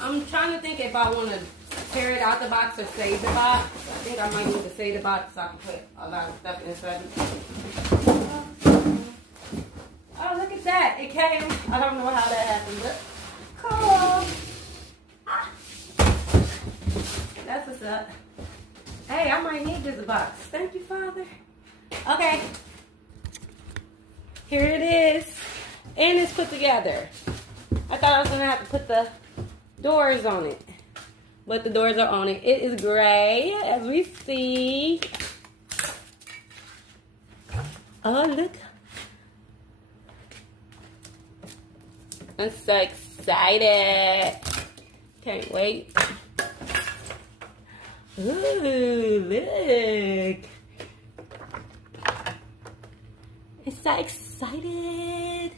I'm trying to think if I want to tear it out the box or save the box. I think I might need to save the box so I can put a lot of stuff inside. Oh, look at that. It came. I don't know how that happened, but cool. Ah. That's what's up. Hey, I might need this box. Thank you, Father. Okay. Here it is. And it's put together. I thought I was going to have to put the doors on it. But the doors are on it. It is gray, as we see. Oh, look. I'm so excited. Can't wait. Ooh, look. I'm so excited.